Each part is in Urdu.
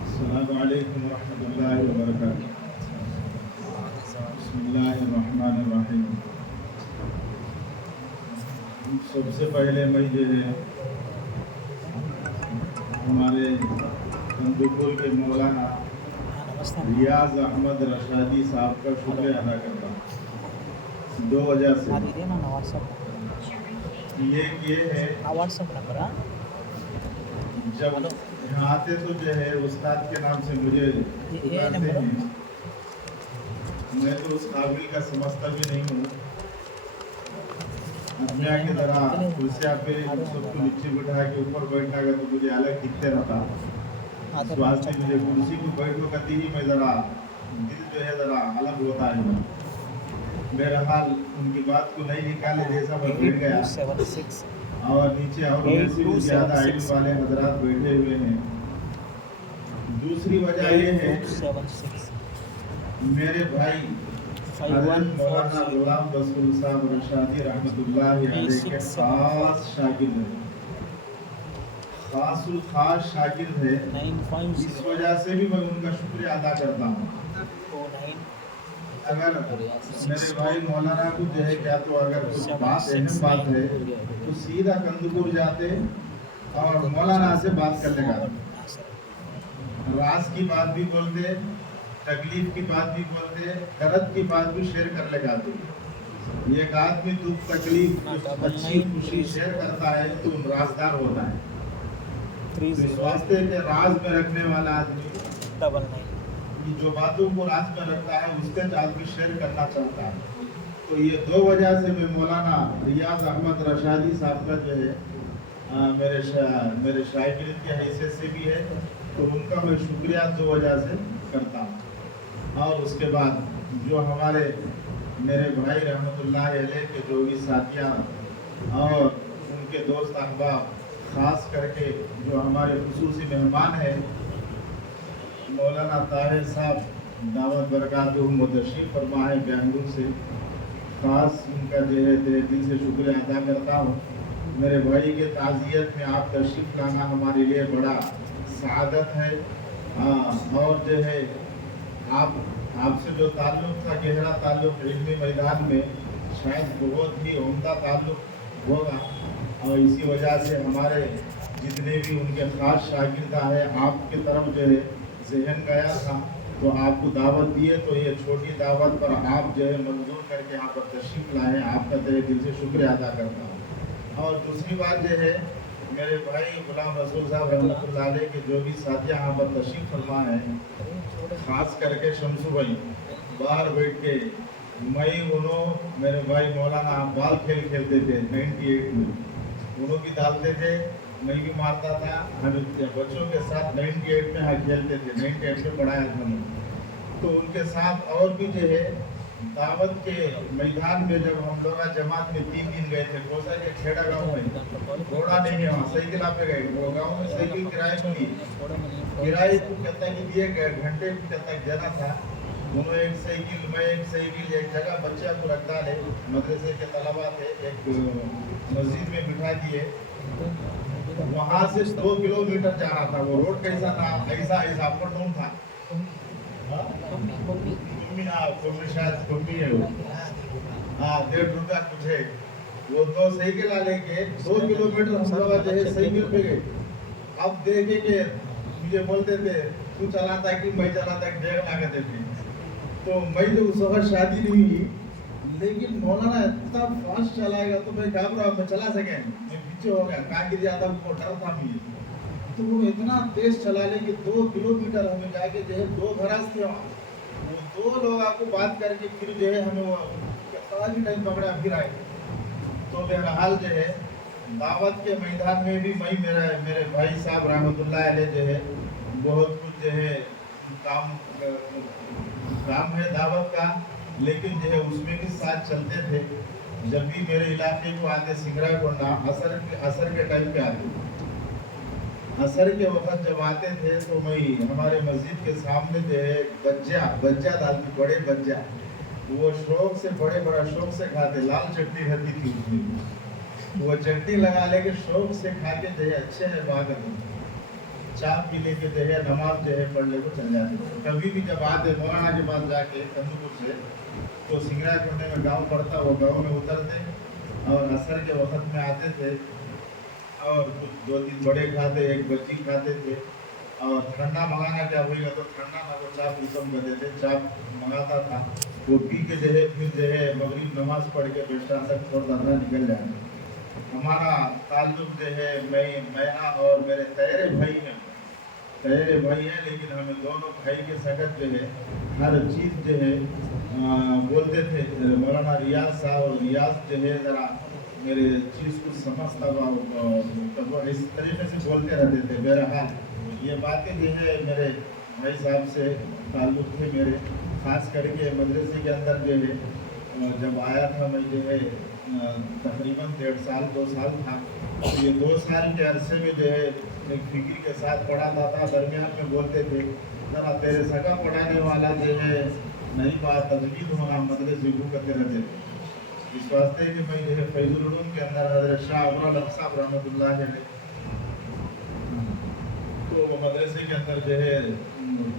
السلام علیکم ورحمۃ اللہ وبرکاتہ. بسم اللہ الرحمن الرحیم. سب سے پہلے میں جو ہے ہمارے کندوپور کے مولانا ریاض احمد رشادی صاحب کا شکریہ ادا کرتا ہوں. دو وجہ سے یہ ہے جب یہاں آتے تو جو ہے استاد کے نام سے مجھے پکارتے ہیں. میں تو اس قابل کا سمجھتا بھی نہیں ہوں. دنیا کی طرح کرسیاں پہ سب کو نیچے بٹھا کے اوپر بیٹھا گا تو مجھے الگ دکھتے رہتا. اس واسطے مجھے کرسی کو بیٹھو کرتی ہی میں ذرا دل جو ہے ذرا الگ ہوتا ہے. بہرحال ان کی بات کو نہیں نکالے جیسا میں بیٹھ گیا اور نیچے اور سے بھی زیادہ علم والے حضرات بیٹھے ہوئے ہیں. دوسری وجہ یہ ہے میرے بھائی حضرت مولانا غلام رسول صاحب رشادی رحمۃ اللہ علیہ کے خاص شاگرد ہیں. خاص الخاص شاگرد ہے. اس وجہ سے بھی میں ان کا شکریہ ادا کرتا ہوں. اگر میرے بھائی مولانا کو جو ہے کیا تو اگر کچھ بات اہم بات ہے تو سیدھا کندوپور جاتے اور مولانا سے بات کر لے گا. راز کی بات بھی بولتے, تکلیف کی بات بھی بولتے, درد کی بات بھی شیئر کر لے گا. تو ایک آدمی دکھ تکلیف اچھی خوشی شیئر کرتا ہے تو رازدار ہوتا ہے. اس واسطے کہ راز میں رکھنے والا آدمی جو باتوں کو راز میں رکھتا ہے اس کے آدمی شیئر کرنا چاہتا ہے. تو یہ دو وجہ سے میں مولانا ریاض احمد رشادی صاحب کا جو ہے میرے شاگرد کی حیثیت سے بھی ہے تو ان کا میں شکریہ دو وجہ سے کرتا ہوں. اور اس کے بعد جو ہمارے میرے بھائی رحمۃ اللہ علیہ کے جو بھی ساتھیاں اور ان کے دوست احباب, خاص کر کے جو ہمارے خصوصی مہمان ہیں مولانا طاہر صاحب دعوت برکاتہم تشریف فرما ہے بنگلور سے, خاص ان کا جو ہے دل سے شکریہ ادا کرتا ہوں. میرے بھائی کے تعزیت میں آپ تشریف لانا ہمارے لیے بڑا سعادت ہے. اور جو ہے آپ سے جو تعلق تھا, گہرا تعلق علمی میدان میں شاید بہت ہی عمدہ تعلق ہوگا. اور اسی وجہ سے ہمارے جتنے بھی ان کے خاص شاگردہ ہیں آپ کی طرف جو ہے ذہن گیا تھا تو آپ کو دعوت دیے تو یہ چھوٹی دعوت پر آپ جو ہے منظور کر کے یہاں پر تشریف لائے. آپ کا تہہ دل سے شکریہ ادا کرتا ہوں. اور دوسری بات جو ہے میرے بھائی غلام رسول صاحب رحمۃ اللہ علیہ کے جو بھی ساتھیاں یہاں پر تشریف فرما ہیں, خاص کر کے شمسو بھائی باہر بیٹھ کے میں انہوں میرے بھائی مولانا بال کھیلتے تھے 98 میں, انہوں بھی ڈالتے تھے میں بھی مارتا تھا. ہم بچوں کے ساتھ 98 میں کھیلتے تھے, 98 میں پڑھایا تھا میں. تو ان کے ساتھ اور بھی جو ہے دعوت کے میدان میں جب ہم لوگ جماعت میں 3 دن گئے تھے کوسا کے کھیڑا گاؤں میں, گھوڑا نہیں ہے وہاں, سائیکل پہ گئے. وہ گاؤں میں سائیکل کرائے کی کرائے کو کہتا کہ دیے گئے گھنٹے کو کہتا جانا تھا. انہوں ایک سائیکل میں ایک جگہ بچہ کو رکھتا ہے, مدرسے کے طلبا تھے, ایک مسجد میں بٹھا دیے. وہاں سے 2 کلومیٹر جانا تھا. وہ روڈ کیسا تھا, ایسا اپ ڈاؤن تھا. شاید کمی ہے وہ 1.5 روپیہ کچھ ہے. وہ 2 سائیکل لے کے 2 کلومیٹر ہم لوگ جو ہے سائیکل پہ گئے. اب دیکھے کہ مجھے بولتے تھے تو چلاتا کہ میں چلاتا کہ دیکھ لاگتے تھے. تو میں تو اس وقت شادی نہیں ہوئی, لیکن مولانا اتنا فاسٹ چلائے گا تو میں گھبرا, میں چلا سکیں میں پیچھے ہو گیا, کہاں گر جاتا وہ ڈر تھا مجھے. تو وہ اتنا تیز چلا لے کہ 2 کلومیٹر ہمیں جا کے جو ہے 2 گھراس تھے وہاں, وہ 2 لوگوں کو بات کر کے پھر جو ہے ہمیں وہ ٹائم پکڑا پھر آئے. تو بہرحال جو ہے دعوت کے میدان میں بھی میں میرے بھائی صاحب رحمۃ اللہ علیہ جو ہے بہت کچھ جو ہے کام ہے دعوت کا, لیکن جو ہے اس میں بھی ساتھ چلتے تھے. جب بھی میرے علاقے کو آتے سنگرا کونڈا عصر کے ٹائم پہ آتے, عصر کے وقت جب آتے تھے تو میں ہمارے مسجد کے سامنے جو ہے بجا ڈالتے, بڑے بجا, وہ شوق سے بڑا شوق سے کھاتے. لال چٹنی رہتی تھی اس میں, وہ وہ چٹنی لگا لے کے شوق سے کھا کے جو ہے اچھے ہے باغ چاپ بھی لے کے جو ہے نماز جو ہے پڑھ لے کو چل جاتے تھے. کبھی بھی جب آتے مولانا کے پاس جا کے کندوپور سے تو سنگرا کنڈے میں گاؤں پڑتا وہ گاؤں میں اترتے اور عصر کے وقت میں آتے تھے اور کچھ 2-3 بڑے کھاتے ایک بچی کھاتے تھے اور ٹھنڈا منگانا کیا ہوئی گا تو ٹھنڈا نہ تو چاپ ختم کر دیتے چاپ منگاتا تھا وہ پی کے جو ہے پھر جو ہے مغرب نماز پڑھ کے پیشہ تک چھوڑتا تھا نکل جانا. ہمارا تعلق جو ہے میرا اور میرے تیرے بھائی ہیں لیکن ہمیں دونوں بھائی کے سگت جو ہے ہر چیز جو ہے بولتے تھے. مولانا ریاض صاحب ریاض جو ہے ذرا میرے چیز کو سمجھتا ہوا اس طریقے سے بولتے رہتے تھے. بہرحال یہ باتیں جو ہے میرے بھائی صاحب سے تعلق تھے میرے خاص کر کے مدرسے کے اندر جو ہے جب آیا تھا میں جو ہے تقریباً 1.5 سال 2 سال تھا تو یہ 2 سال کے عرصے میں جو ہے ایک فکر کے ساتھ پڑھاتا تھا. درمیان میں بولتے تھے ذرا تیرے سگا پڑھانے والا جو ہے نہیں بات تجوید ہونا مدرسے کو کرتے رہتے تھے. اس واسطے کہ میں جو ہے فیض العلوم کے اندر حضرت شاہ ابوالحق صاحب رحمۃ اللہ علیہ تو وہ مدرسے کے اندر جو ہے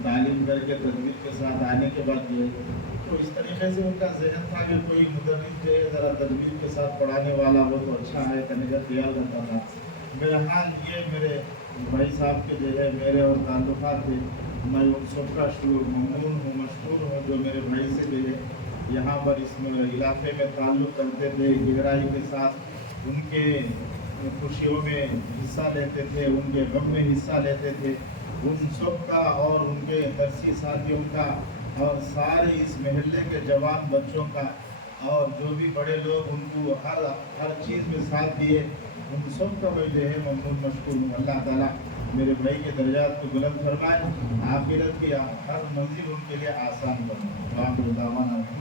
تعلیم کر کے تجوید کے ساتھ آنے کے بعد جو ہے تو اس طریقے سے ان کا ذہن تھا کہ کوئی مدرس جو ہے ذرا تجوید کے ساتھ پڑھانے والا ہو تو اچھا ہے کرنے کا خیال رکھتا تھا. بہرحال یہ میرے بھائی صاحب کے جو ہے میرے اور تعلقات تھے. میں ان سب کا ممنون ہوں مشکور ہوں جو میرے بھائی سے جو ہے یہاں پر اس علاقے میں تعلق کرتے تھے گہرائی کے ساتھ ان کے خوشیوں میں حصہ لیتے تھے ان کے غم میں حصہ لیتے تھے. ان سب کا اور ان کے درسی ساتھیوں کا اور سارے اس محلے کے جوان بچوں کا اور جو بھی بڑے لوگ ان کو ہر چیز میں ساتھ دیے ان سب کا میں جو ہے ممنون مشکور ہوں. اللہ تعالیٰ میرے بھائی کے درجات کو بلند فرمائے آخرت کی ہر منزل ان کے لیے آسان فرمائے.